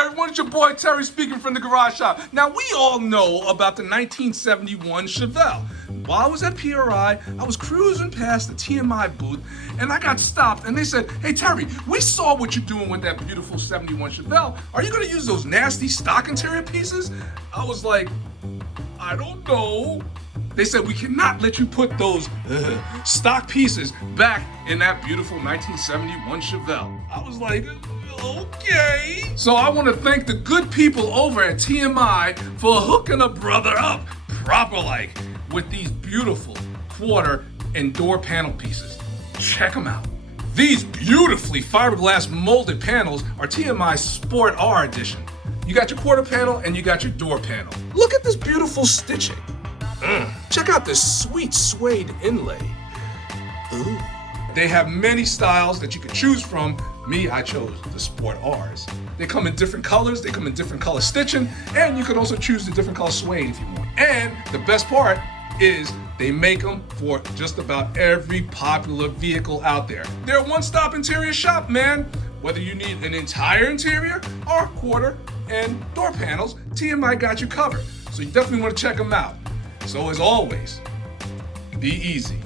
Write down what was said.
everyone? It's your boy Terry speaking from the garage shop. Now, we all know about the 1971 Chevelle. While I was at PRI, I was cruising past the TMI booth and I got stopped and they said, "Hey Terry, we saw what you're doing with that beautiful 71 Chevelle. Are you gonna use those nasty stock interior pieces?" I was like, "I don't know." They said, "We cannot let you put those stock pieces back in that beautiful 1971 Chevelle." I was like, "Okay." So I want to thank the good people over at TMI for hooking a brother up proper like with these beautiful quarter and door panel pieces. Check them out. These beautifully fiberglass molded panels are TMI Sport-R edition. You got your quarter panel and you got your door panel. Look at this beautiful stitching. Check out this sweet suede inlay. Ooh. They have many styles that you can choose from. Me, I chose the Sport-Rs. They come in different colors, they come in different color stitching, and you can also choose the different color suede if you want. And the best part is they make them for just about every popular vehicle out there. They're a one-stop interior shop, man. Whether you need an entire interior or quarter and door panels, TMI got you covered. So you definitely want to check them out. So as always, be easy.